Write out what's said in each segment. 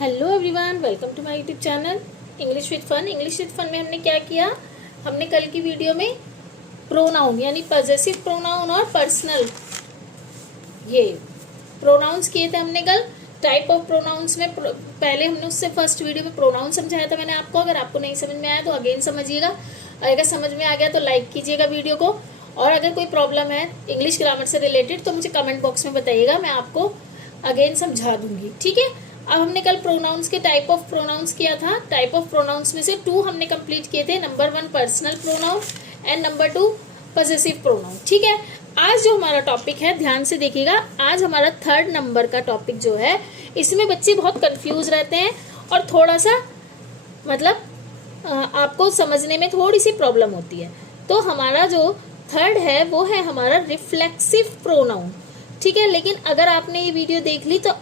Hello everyone, welcome to my YouTube channel English with fun. English with fun में हमने क्या किया, हमने कल की वीडियो में प्रोनाउन यानी पॉजेसिव प्रोनाउन और पर्सनल ये प्रोनाउंस किए थे हमने कल। टाइप ऑफ प्रोनाउंस में पहले हमने उससे फर्स्ट वीडियो में प्रोनाउन समझाया था मैंने आपको। अगर आपको नहीं समझ में आया तो अगेन समझिएगा, और अगर समझ में आ गया तो लाइक कीजिएगा वीडियो को। और अगर कोई प्रॉब्लम है इंग्लिश ग्रामर से रिलेटेड तो मुझे कमेंट बॉक्स में बताइएगा, मैं आपको अगेन समझा दूंगी, ठीक है। अब हमने कल प्रोनाउंस के टाइप ऑफ प्रोनाउंस किया था। टाइप ऑफ प्रोनाउंस में से 2 हमने कंप्लीट किए थे। Number 1 personal pronoun and number 2 possessive pronoun, ठीक है। आज जो हमारा टॉपिक है, ध्यान से देखिएगा, आज हमारा 3rd नंबर का टॉपिक जो है, इसमें बच्चे बहुत कंफ्यूज रहते हैं और थोड़ा सा मतलब आपको समझने में थोड़ी सी प्रॉब्लम होती है। तो हमारा जो 3rd है वो है हमारा रिफ्लेक्सिव प्रोनाउन, ठीक है। लेकिन अगर आपने ये वीडियो देख ली तो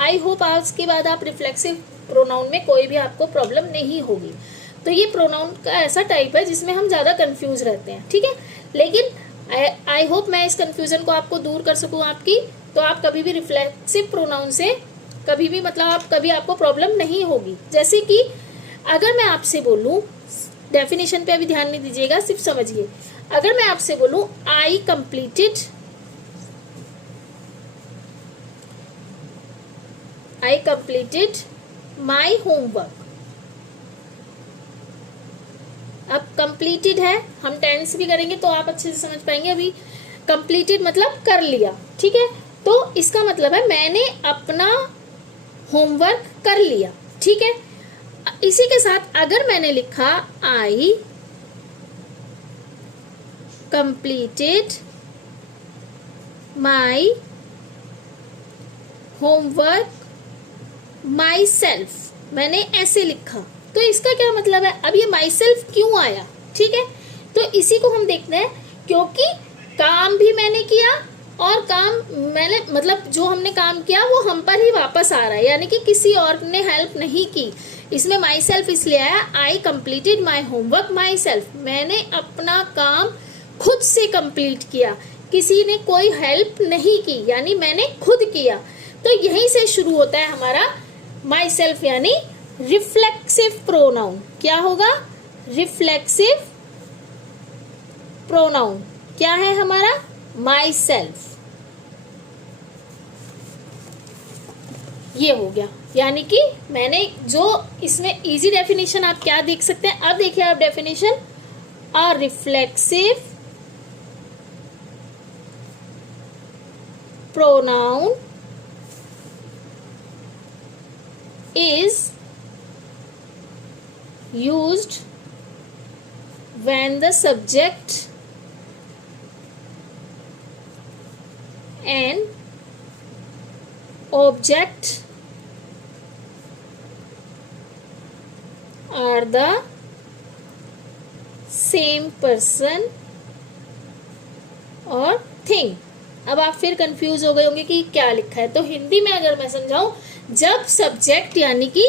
आई होप आज के बाद आप रिफ्लेक्सिव प्रोनाउन में कोई भी आपको प्रॉब्लम नहीं होगी। तो ये प्रोनाउन का ऐसा टाइप है जिसमें हम ज़्यादा कंफ्यूज रहते हैं, ठीक है। लेकिन आई होप मैं इस कंफ्यूजन को आपको दूर कर सकूं आपकी, तो आप कभी भी रिफ्लेक्सिव प्रोनाउन से कभी भी कभी आपको प्रॉब्लम नहीं होगी। जैसे कि अगर मैं आपसे बोलूँ, डेफिनेशन पे अभी ध्यान नहीं दीजिएगा, सिर्फ समझिए। अगर मैं आपसे बोलूँ आई कंप्लीटेड माई होमवर्क। अब कंप्लीटेड है, हम टेंस भी करेंगे तो आप अच्छे से समझ पाएंगे। अभी कंप्लीटेड मतलब कर लिया, ठीक है। तो इसका मतलब है मैंने अपना होमवर्क कर लिया, ठीक है। इसी के साथ अगर मैंने लिखा I completed my homework my self, मैंने ऐसे लिखा, तो इसका क्या मतलब है। अब ये माई सेल्फ क्यों आया, ठीक है। तो इसी को हम देखते हैं, क्योंकि काम भी मैंने किया और काम मैंने मतलब जो हमने काम किया वो हम पर ही वापस आ रहा है, यानी कि किसी और ने हेल्प नहीं की। इसमें माई सेल्फ इसलिए आया, I completed my homework my self, मैंने अपना काम खुद से कंप्लीट किया, किसी ने कोई हेल्प नहीं की, यानी मैंने खुद किया। तो यहीं से शुरू होता है हमारा माई सेल्फ यानी रिफ्लेक्सिव प्रोनाउन। क्या होगा, रिफ्लेक्सिव प्रोनाउन क्या है हमारा, माई सेल्फ। ये हो गया, यानी कि मैंने जो इसमें इजी डेफिनेशन आप क्या देख सकते हैं। अब देखिए आप definition, a reflexive pronoun is used when the subject and object are the same person or thing। अब आप फिर कंफ्यूज हो गए होंगे कि क्या लिखा है। तो हिंदी में अगर मैं समझाऊं, जब सब्जेक्ट यानी कि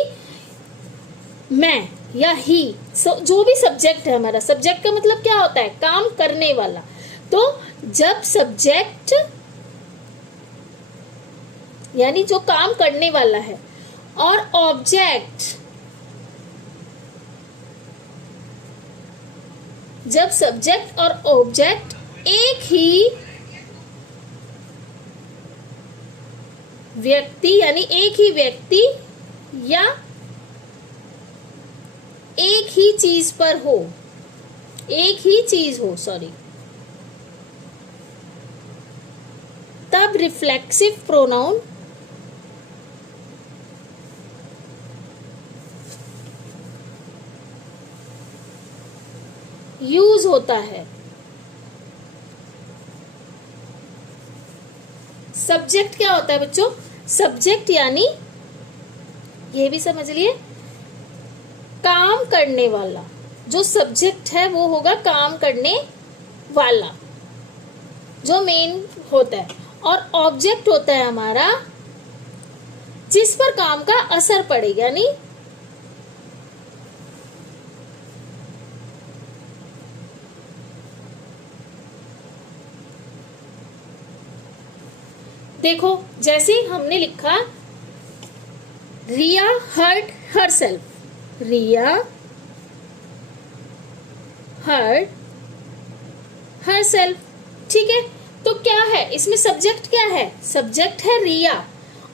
मैं या ही, जो भी सब्जेक्ट है हमारा, सब्जेक्ट का मतलब क्या होता है, काम करने वाला। तो जब सब्जेक्ट यानी जो काम करने वाला है और ऑब्जेक्ट, जब सब्जेक्ट और ऑब्जेक्ट एक ही व्यक्ति यानी एक ही व्यक्ति या एक ही चीज पर हो, एक ही चीज हो, सॉरी, तब रिफ्लेक्सिव प्रोनाउन यूज होता है। सब्जेक्ट क्या होता है बच्चों, सब्जेक्ट यानी ये भी समझ लिए, काम करने वाला। जो सब्जेक्ट है वो होगा काम करने वाला, जो मेन होता है। और ऑब्जेक्ट होता है हमारा जिस पर काम का असर पड़ेगा, यानी देखो जैसे हमने लिखा रिया हर्ट हरसेल्फ, रिया हर्ट हरसेल्फ। ठीक है, तो क्या है इसमें, सब्जेक्ट क्या है, सब्जेक्ट है रिया,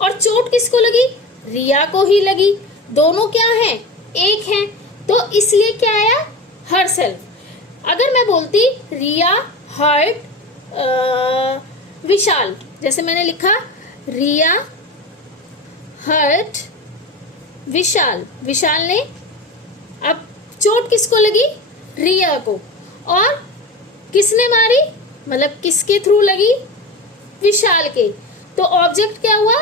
और चोट किसको लगी, रिया को ही लगी। दोनों क्या हैं, एक हैं, तो इसलिए क्या आया, हरसेल्फ। अगर मैं बोलती रिया हर्ट विशाल, जैसे मैंने लिखा रिया हर्ट विशाल, विशाल ने, अब चोट किसको लगी, रिया को, और किसने मारी, मतलब किसके थ्रू लगी, विशाल के, तो ऑब्जेक्ट क्या हुआ,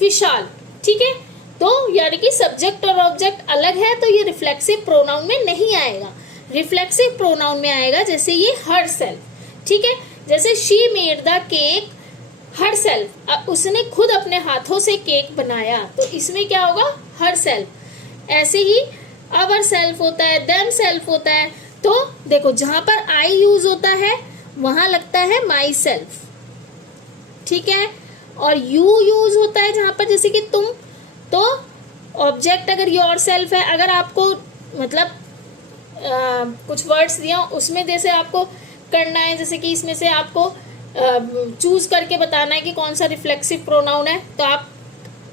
विशाल। ठीक है, तो यानी कि सब्जेक्ट और ऑब्जेक्ट अलग है, तो ये रिफ्लेक्सिव प्रोनाउन में नहीं आएगा। रिफ्लेक्सिव प्रोनाउन में आएगा जैसे ये हरसेल्फ। ठीक है, जैसे she made the cake herself, उसने खुद अपने हाथों से केक बनाया, तो इसमें क्या होगा, हरसेल्फ। ऐसे ही अवर सेल्फ होता है, देम सेल्फ होता है, तो देखो जहां पर आई यूज होता है वहां लगता है माई सेल्फ। ठीक है, और यू यूज होता है जहां पर जैसे कि तुम, तो ऑब्जेक्ट अगर योर सेल्फ है, अगर आपको मतलब कुछ वर्ड्स दिया उसमें जैसे आपको करना है, जैसे कि इसमें से आपको चूज करके बताना है कि कौन सा रिफ्लेक्सिव प्रोनाउन है, तो आप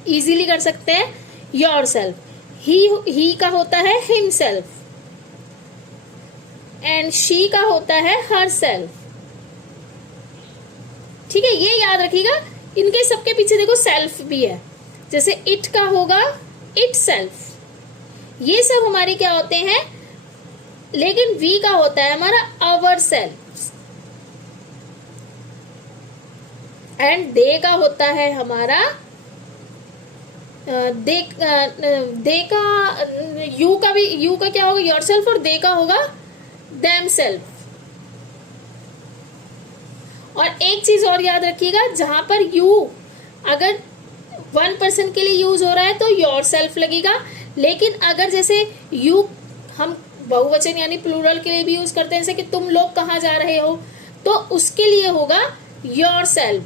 इजीली कर सकते हैं योर सेल्फ। ही का होता है हिमसेल्फ, एंड शी का होता है हर सेल्फ। ठीक है, ये याद रखिएगा, इनके सबके पीछे देखो सेल्फ भी है, जैसे इट का होगा इट सेल्फ, ये सब हमारे क्या होते हैं, लेकिन वी का होता है हमारा अवर सेल्फ, एंड दे का होता है हमारा दे का, यू का भी, यू का क्या होगा योर सेल्फ, और दे का होगा देम सेल्फ। और एक चीज और याद रखिएगा, जहां पर यू अगर वन पर्सन के लिए यूज हो रहा है तो योर सेल्फ लगेगा, लेकिन अगर जैसे यू हम बहुवचन यानी प्लूरल के लिए भी यूज करते हैं, जैसे कि तुम लोग कहाँ जा रहे हो, तो उसके लिए होगा योर सेल्फ।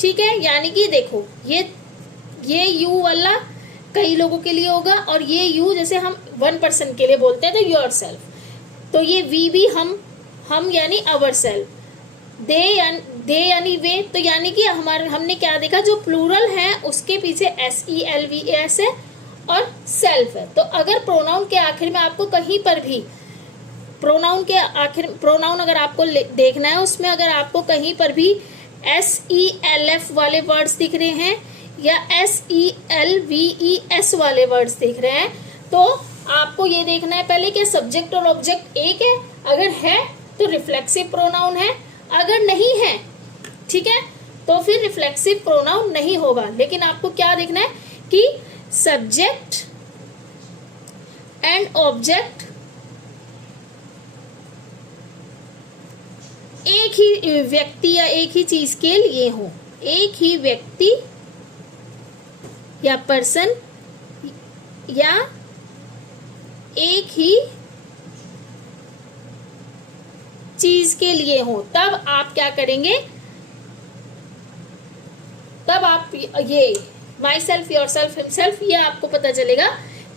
ठीक है, यानी कि देखो ये यू वाला कई लोगों के लिए होगा, और ये यू जैसे हम वन पर्सन के लिए बोलते हैं तो योर सेल्फ, तो ये वी भी हम यानी अवर सेल्फ, दे यानी वे, तो यानी कि हमने क्या देखा, जो प्लूरल है उसके पीछे SELVAS है और सेल्फ है। तो अगर प्रोनाउन के आखिर में आपको कहीं पर भी प्रोनाउन अगर आपको देखना है, उसमें अगर आपको कहीं पर भी SELF वाले वर्ड्स दिख रहे हैं या SELVES वाले वर्ड्स दिख रहे हैं, तो आपको ये देखना है पहले कि सब्जेक्ट और ऑब्जेक्ट एक है, अगर है तो रिफ्लेक्सिव प्रोनाउन है, अगर नहीं है, ठीक है, तो फिर रिफ्लेक्सिव प्रोनाउन नहीं होगा। लेकिन आपको क्या देखना है कि सब्जेक्ट एंड ऑब्जेक्ट एक ही व्यक्ति या एक ही चीज के लिए हो, एक ही व्यक्ति या पर्सन या एक ही चीज के लिए हो, तब आप क्या करेंगे, तब आप ये my self, your self, himself, ये आपको पता चलेगा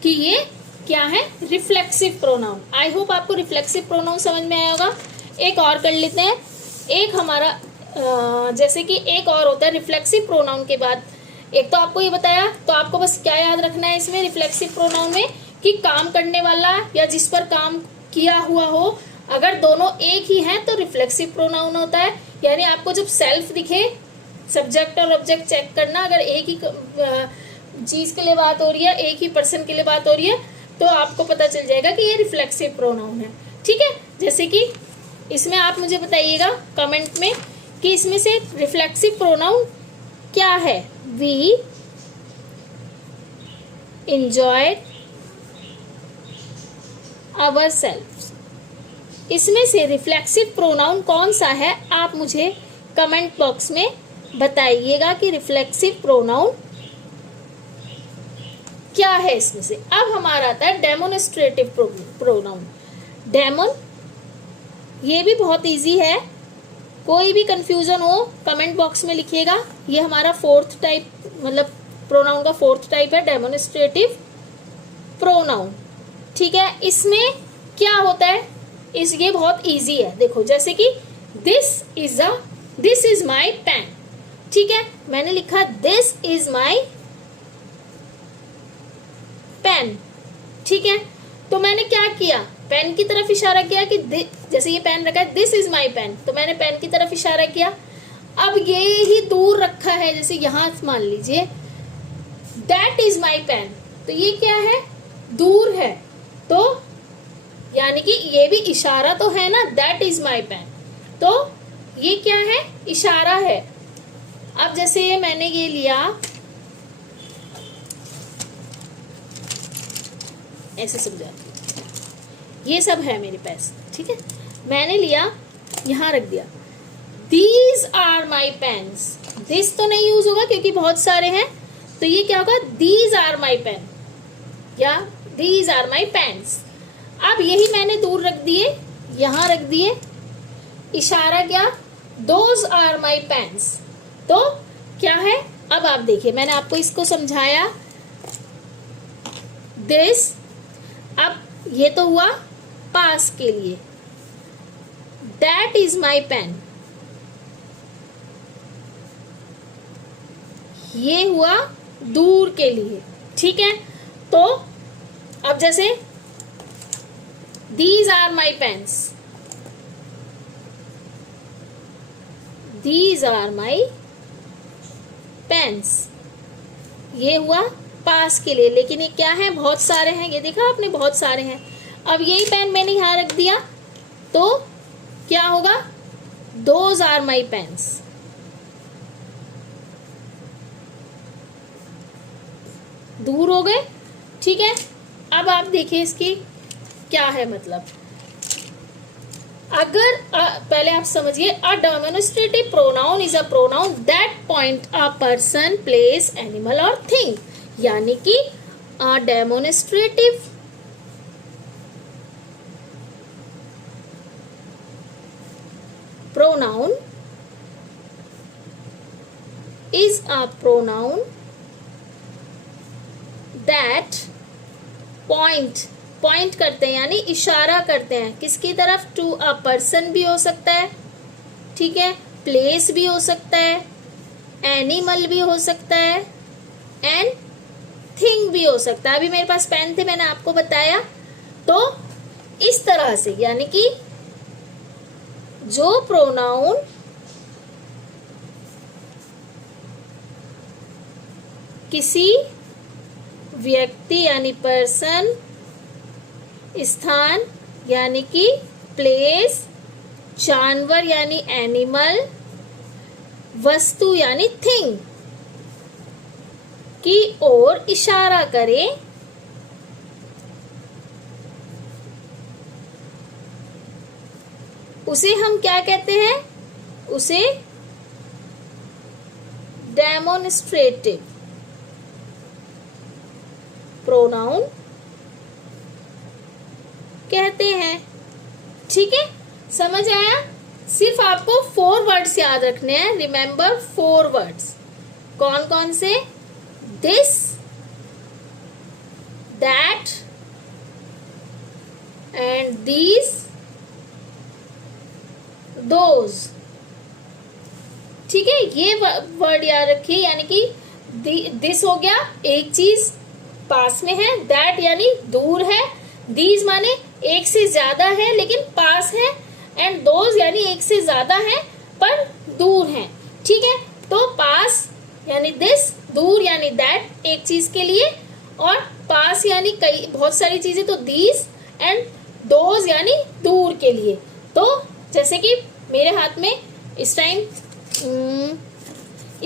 कि ये क्या है, रिफ्लेक्सिव प्रोनाउन। आई होप आपको रिफ्लेक्सिव प्रोनाउन समझ में आया होगा। एक और कर लेते हैं, एक हमारा जैसे कि एक और होता है रिफ्लेक्सिव प्रोनाउन के बाद, एक तो आपको ये बताया, तो आपको बस क्या याद रखना है इसमें रिफ्लेक्सिव प्रोनाउन में, कि काम करने वाला या जिस पर काम किया हुआ हो, अगर दोनों एक ही हैं तो रिफ्लेक्सिव प्रोनाउन होता है। यानी आपको जब सेल्फ दिखे, सब्जेक्ट और ऑब्जेक्ट चेक करना, अगर एक ही चीज के लिए बात हो रही है, एक ही पर्सन के लिए बात हो रही है, तो आपको पता चल जाएगा कि ये रिफ्लेक्सिव प्रोनाउन है। ठीक है, जैसे कि इसमें आप मुझे बताइएगा कमेंट में कि इसमें से रिफ्लेक्सिव प्रोनाउन क्या है। वी एंजॉयड आवर सेल्फ, इसमें से रिफ्लेक्सिव प्रोनाउन कौन सा है, आप मुझे कमेंट बॉक्स में बताइएगा कि रिफ्लेक्सिव प्रोनाउन क्या है इसमें से। अब हमारा आता है डेमोन्स्ट्रेटिव प्रोनाउन। डेमोन, ये भी बहुत इजी है, कोई भी कंफ्यूजन हो कमेंट बॉक्स में लिखिएगा, ये हमारा फोर्थ टाइप, मतलब प्रोनाउन का फोर्थ टाइप है, डेमोन्स्ट्रेटिव प्रोनाउन। ठीक है, इसमें क्या होता है, ये बहुत इजी है। देखो जैसे कि दिस इज माई पेन। ठीक है, मैंने लिखा दिस इज माई पेन। ठीक है, तो मैंने क्या किया, पेन की तरफ इशारा किया कि जैसे ये पेन रखा है, दिस इज माई पेन, तो मैंने पेन की तरफ इशारा किया। अब ये ही दूर रखा है, जैसे यहां मान लीजिए दैट इज माई पेन, तो ये क्या है, दूर है, तो यानी कि ये भी इशारा तो है ना, दैट इज माई पेन, तो ये क्या है, इशारा है। अब जैसे मैंने ये लिया, ऐसे समझाती हूँ, ये सब है मेरे पास। ठीक है, मैंने लिया, यहां रख दिया, these are my pens. This तो नहीं यूज होगा क्योंकि बहुत सारे हैं, तो ये क्या होगा, दीज आर माई पेन या दीज आर माई पेन्स। अब यही मैंने दूर रख दिए, यहां रख दिए, इशारा क्या, दोज आर माई पेन्स, तो क्या है। अब आप देखिए, मैंने आपको इसको समझाया, दिस, अब ये तो हुआ पास के लिए, दैट इज माई पेन, ये हुआ दूर के लिए। ठीक है, तो अब जैसे these are my pens, these are my pens, ये हुआ पास के लिए, लेकिन ये क्या है, बहुत सारे हैं, ये देखा आपने, बहुत सारे हैं। अब यही पेन मैंने यहां रख दिया, तो क्या होगा, दोज आर माई पेन्स, दूर हो गए। ठीक है, अब आप देखिए इसकी क्या है मतलब, अगर पहले आप समझिए, a demonstrative pronoun is a pronoun that point a person, place, animal और थिंग, यानी कि a demonstrative pronoun is a pronoun that point करते हैं, यानी इशारा करते हैं, किसकी तरफ, टू अ पर्सन भी हो सकता है, ठीक है, प्लेस भी हो सकता है, एनिमल भी हो सकता है, एंड थिंग भी हो सकता है। अभी मेरे पास पेन थे, मैंने आपको बताया, तो इस तरह से, यानी कि जो प्रोनाउन किसी व्यक्ति यानी पर्सन, स्थान यानी कि प्लेस, जानवर यानी एनिमल, वस्तु यानी थिंग की ओर इशारा करे, उसे हम क्या कहते हैं, उसे डेमोन्स्ट्रेटिव प्रोनाउन कहते हैं। ठीक है, समझ आया। सिर्फ आपको 4 वर्ड्स याद रखने हैं, रिमेंबर 4 वर्ड्स। कौन कौन से, this, that and these, those. ठीक है, ये वर्ड याद रखिए, यानी कि दिस हो गया, एक चीज पास में है, दैट यानी दूर है, दीज माने एक से ज्यादा है लेकिन पास है, एंड दोज यानी एक से ज्यादा है पर दूर है। ठीक है, तो पास यानी दिस, दूर यानी दैट एक चीज के लिए, और पास यानी कई बहुत सारी चीजें, तो दीज, एंड दोज यानी दूर के लिए। तो जैसे कि मेरे हाथ में इस टाइम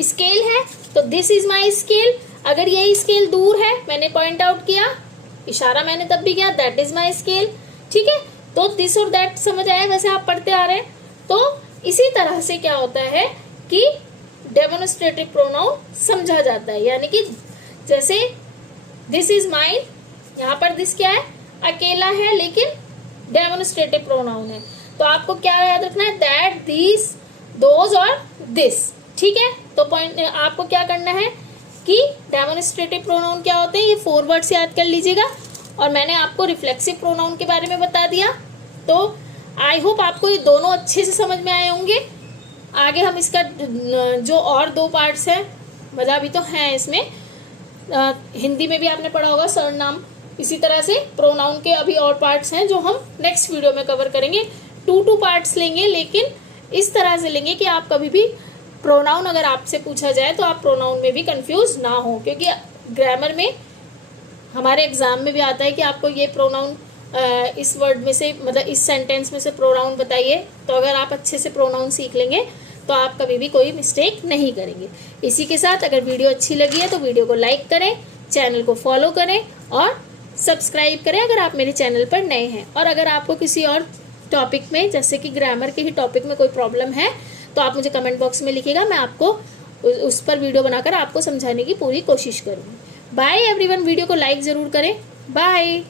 स्केल है, तो दिस इज माई स्केल। अगर ये स्केल दूर है, मैंने पॉइंट आउट किया, इशारा मैंने तब भी किया, दैट इज माई स्केल। ठीक है, तो दिस और दैट समझ आया, वैसे आप पढ़ते आ रहे हैं। तो इसी तरह से क्या होता है कि डेमोन्स्ट्रेटिव प्रोनाउन समझा जाता है, यानी कि जैसे दिस इज माइन, यहाँ पर दिस क्या है, अकेला है लेकिन डेमोन्स्ट्रेटिव प्रोनाउन है। तो आपको क्या याद रखना है, दैट, दिस, दोज और दिस। ठीक है, तो पॉइंट आपको क्या करना है कि डेमोन्स्ट्रेटिव प्रोनाउन क्या होते हैं, ये 4 वर्ड्स याद कर लीजिएगा। और मैंने आपको रिफ्लेक्सिव प्रोनाउन के बारे में बता दिया। तो आई होप आपको ये दोनों अच्छे से समझ में आए होंगे। आगे हम इसका जो और 2 पार्ट्स हैं, मतलब अभी तो हैं इसमें, हिंदी में भी आपने पढ़ा होगा सर्वनाम, इसी तरह से प्रोनाउन के अभी और पार्ट्स हैं जो हम नेक्स्ट वीडियो में कवर करेंगे। 2 पार्ट्स लेंगे, लेकिन इस तरह से लेंगे कि आप कभी भी प्रोनाउन अगर आपसे पूछा जाए तो आप प्रोनाउन में भी कंफ्यूज ना हो, क्योंकि ग्रामर में हमारे एग्जाम में भी आता है कि आपको ये प्रोनाउन इस वर्ड में से, मतलब इस सेंटेंस में से प्रोनाउन बताइए। तो अगर आप अच्छे से प्रोनाउन सीख लेंगे तो आप कभी भी कोई मिस्टेक नहीं करेंगे। इसी के साथ अगर वीडियो अच्छी लगी है तो वीडियो को लाइक करें, चैनल को फॉलो करें और सब्सक्राइब करें अगर आप मेरे चैनल पर नए हैं। और अगर आपको किसी और टॉपिक में, जैसे कि ग्रामर के ही टॉपिक में कोई प्रॉब्लम है तो आप मुझे कमेंट बॉक्स में लिखिएगा, मैं आपको उस पर वीडियो बनाकर आपको समझाने की पूरी कोशिश करूँगी। बाय एवरीवन, वीडियो को लाइक ज़रूर करें। बाय।